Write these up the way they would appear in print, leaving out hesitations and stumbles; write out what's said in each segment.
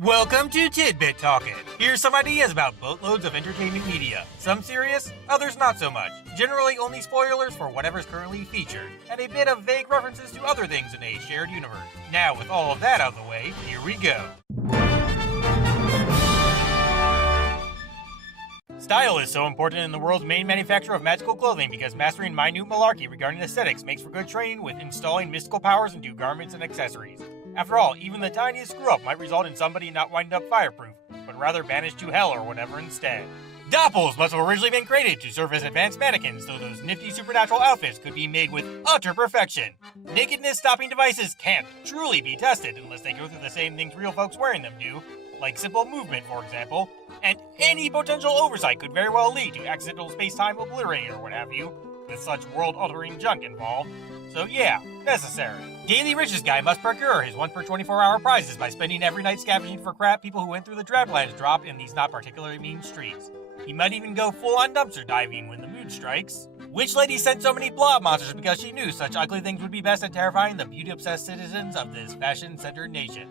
Welcome to Tidbit Talkin. Here's some ideas about boatloads of entertainment media. Some serious, others not so much. Generally only spoilers for whatever's currently featured, and a bit of vague references to other things in a shared universe. Now, with all of that out of the way, here we go. Style is so important in the world's main manufacturer of magical clothing because mastering minute malarkey regarding aesthetics makes for good training with installing mystical powers into garments and accessories. After all, even the tiniest screw-up might result in somebody not winding up fireproof, but rather banished to hell or whatever instead. Doppels must have originally been created to serve as advanced mannequins, though those nifty supernatural outfits could be made with utter perfection. Nakedness-stopping devices can't truly be tested unless they go through the same things real folks wearing them do, like simple movement, for example, and any potential oversight could very well lead to accidental space-time obliterating or what have you, with such world-altering junk involved. So yeah, necessary. Daily Richest Guy must procure his 1 per 24-hour prizes by spending every night scavenging for crap people who went through the Draftlands drop in these not particularly mean streets. He might even go full-on dumpster diving when the mood strikes. Which lady sent so many blob monsters because she knew such ugly things would be best at terrifying the beauty-obsessed citizens of this fashion-centered nation?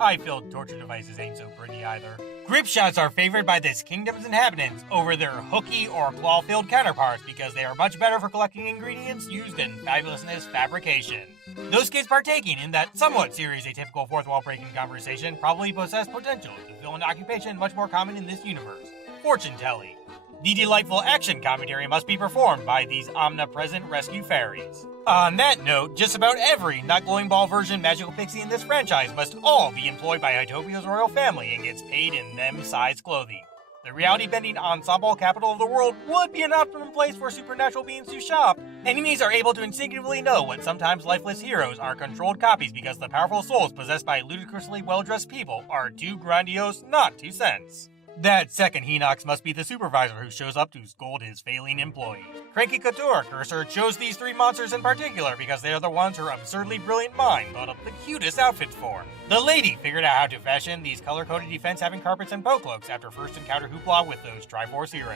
I feel torture devices ain't so pretty either. Grip shots are favored by this kingdom's inhabitants over their hooky or claw-filled counterparts because they are much better for collecting ingredients used in fabulousness fabrication. Those kids partaking in that somewhat serious atypical fourth-wall-breaking conversation probably possess potential to fill an occupation much more common in this universe: fortune-telling. The delightful action commentary must be performed by these omnipresent rescue fairies. On that note, just about every not glowing ball version magical pixie in this franchise must all be employed by Hytopia's royal family and gets paid in them-sized clothing. The reality-bending ensemble capital of the world would be an optimum place for supernatural beings to shop. Enemies are able to instinctively know when sometimes lifeless heroes are controlled copies because the powerful souls possessed by ludicrously well-dressed people are too grandiose not to sense. That second Henox must be the supervisor who shows up to scold his failing employee. Cranky Couture Cursor chose these three monsters in particular because they are the ones her absurdly brilliant mind thought of the cutest outfits for. The lady figured out how to fashion these color-coded defense-having carpets and bow cloaks after first encounter hoopla with those Triforce heroes.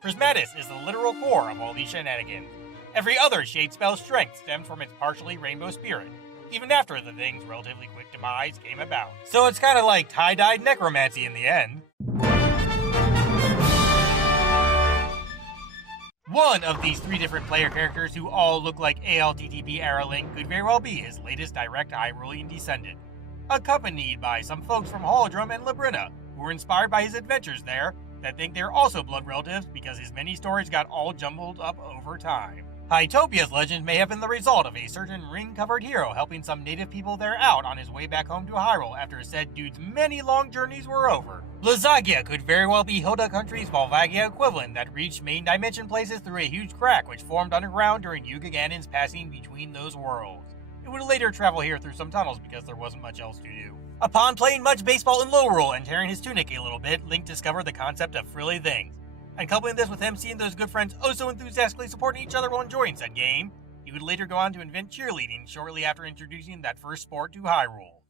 Prismatis is the literal core of all these shenanigans. Every other shade spell's strength stems from its partially rainbow spirit, even after the thing's relatively quick demise came about. So it's kinda like tie-dyed necromancy in the end. One of these three different player characters who all look like ALTTP era Link could very well be his latest direct Hyrulean descendant, accompanied by some folks from Holodrum and Labrina, who were inspired by his adventures there, that think they're also blood relatives because his many stories got all jumbled up over time. Hytopia's legend may have been the result of a certain ring-covered hero helping some native people there out on his way back home to Hyrule after said dude's many long journeys were over. Blazagia could very well be Hilda Country's Volvagia equivalent that reached main dimension places through a huge crack which formed underground during Yuga Ganon's passing between those worlds. It would later travel here through some tunnels because there wasn't much else to do. Upon playing much baseball in Lowrule and tearing his tunic a little bit, Link discovered the concept of frilly things. And coupling this with him seeing those good friends oh so enthusiastically supporting each other while enjoying said game, he would later go on to invent cheerleading shortly after introducing that first sport to Hyrule.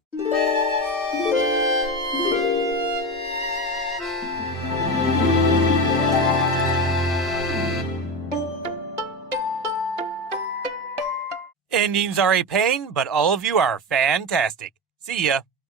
Endings are a pain, but all of you are fantastic. See ya.